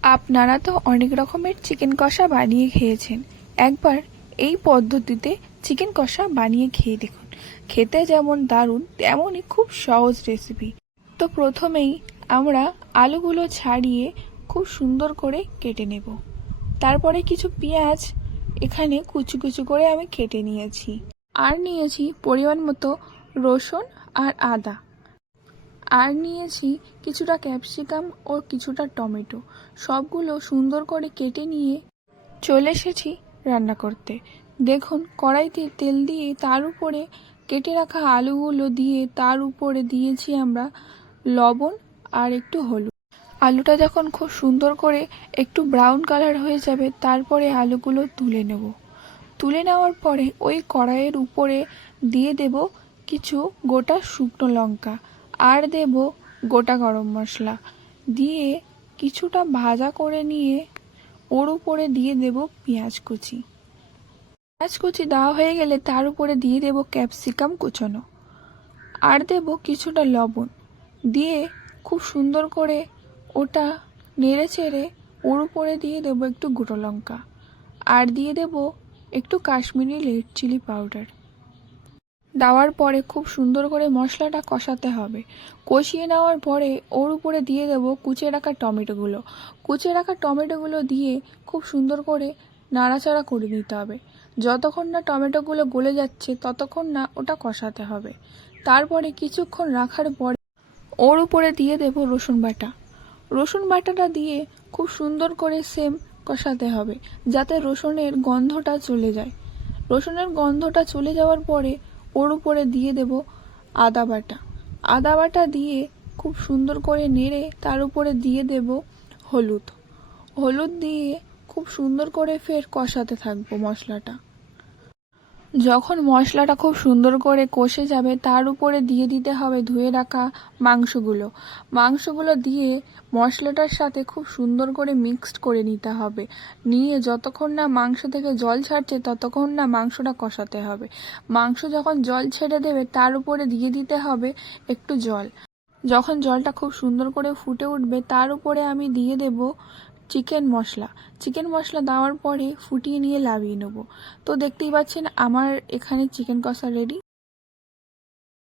আপনারা তো অনেক রকমের চিকেন কষা বানিয়ে খেয়েছেন। একবার এই পদ্ধতিতে চিকেন কষা বানিয়ে খেয়ে দেখুন। খেতে যেমন দারুণ, তেমনই খুব সহজ রেসিপি। তো প্রথমেই আমরা আলুগুলো ছাড়িয়ে খুব সুন্দর করে কেটে নেব। তারপরে কিছু পেঁয়াজ এখানে কুচি কুচি করে আমি কেটে নিয়েছি। আর নিয়েছি পরিমাণ মতো রসুন আর আদা। আর নিয়েছি কিছুটা ক্যাপসিকাম ও কিছুটা টমেটো। সবগুলো সুন্দর করে কেটে নিয়ে চলে এসেছি রান্না করতে। দেখুন, কড়াইতে তেল দিয়ে তার উপরে কেটে রাখা আলুগুলো দিয়ে তার উপরে দিয়েছি আমরা লবণ আর একটু হলুদ। আলুটা যখন খুব সুন্দর করে একটু ব্রাউন কালার হয়ে যাবে, তারপরে আলুগুলো তুলে নেব। তুলে নেওয়ার পরে ওই কড়াইয়ের উপরে দিয়ে দেব কিছু গোটা শুকনো লঙ্কা আর দেব গোটা গরম মশলা। দিয়ে কিছুটা ভাজা করে নিয়ে ওর উপরে দিয়ে দেব পেঁয়াজ কুচি। পেঁয়াজ কুচি দেওয়া হয়ে গেলে তার উপরে দিয়ে দেব ক্যাপসিকাম কুচোনো আর দেব কিছুটা লবণ। দিয়ে খুব সুন্দর করে ওটা নেড়ে চেড়ে ওর উপরে দিয়ে দেব একটু গুঁড়ো লঙ্কা আর দিয়ে দেব একটু কাশ্মীরি রেড চিলি পাউডার। দেওয়ার পরে খুব সুন্দর করে মশলাটা কষাতে হবে। কষিয়ে নেওয়ার পরে ওর উপরে দিয়ে দেব কুচিয়ে রাখা টমেটোগুলো। কুচিয়ে রাখা টমেটোগুলো দিয়ে খুব সুন্দর করে নাড়াচাড়া করে নিতে হবে। যতক্ষণ না টমেটোগুলো গলে যাচ্ছে ততক্ষণ না ওটা কষাতে হবে। তারপরে কিছুক্ষণ রাখার পরে ওর উপরে দিয়ে দেব রসুন বাটা। রসুন বাটাটা দিয়ে খুব সুন্দর করে সেম কষাতে হবে, যাতে রসুনের গন্ধটা চলে যায়। রসুনের গন্ধটা চলে যাওয়ার পরে ওর উপরে দিয়ে দেব আদা বাটা। আদা বাটা দিয়ে খুব সুন্দর করে নেড়ে তার উপরে দিয়ে দেব হলুদ। হলুদ দিয়ে খুব সুন্দর করে ফের কষাতে থাকবো মশলাটা। যখন মশলাটা খুব সুন্দর করে কষে যাবে, তার উপরে দিয়ে দিতে হবে ধুয়ে রাখা মাংসগুলো। মাংসগুলো দিয়ে মশলাটার সাথে খুব সুন্দর করে মিক্সড করে নিতে হবে। নিয়ে যতক্ষণ না মাংস থেকে জল ছাড়ছে ততক্ষণ না মাংসটা কষাতে হবে। মাংস যখন জল ছেড়ে দেবে, তার উপরে দিয়ে দিতে হবে একটু জল। যখন জলটা খুব সুন্দর করে ফুটে উঠবে, তার উপরে আমি দিয়ে দেব চিকেন মশলা। চিকেন মশলা দেওয়ার পরে ফুটিয়ে নিয়ে নামিয়ে নেব। তো দেখতেই পাচ্ছেন আমার এখানে চিকেন কষা রেডি।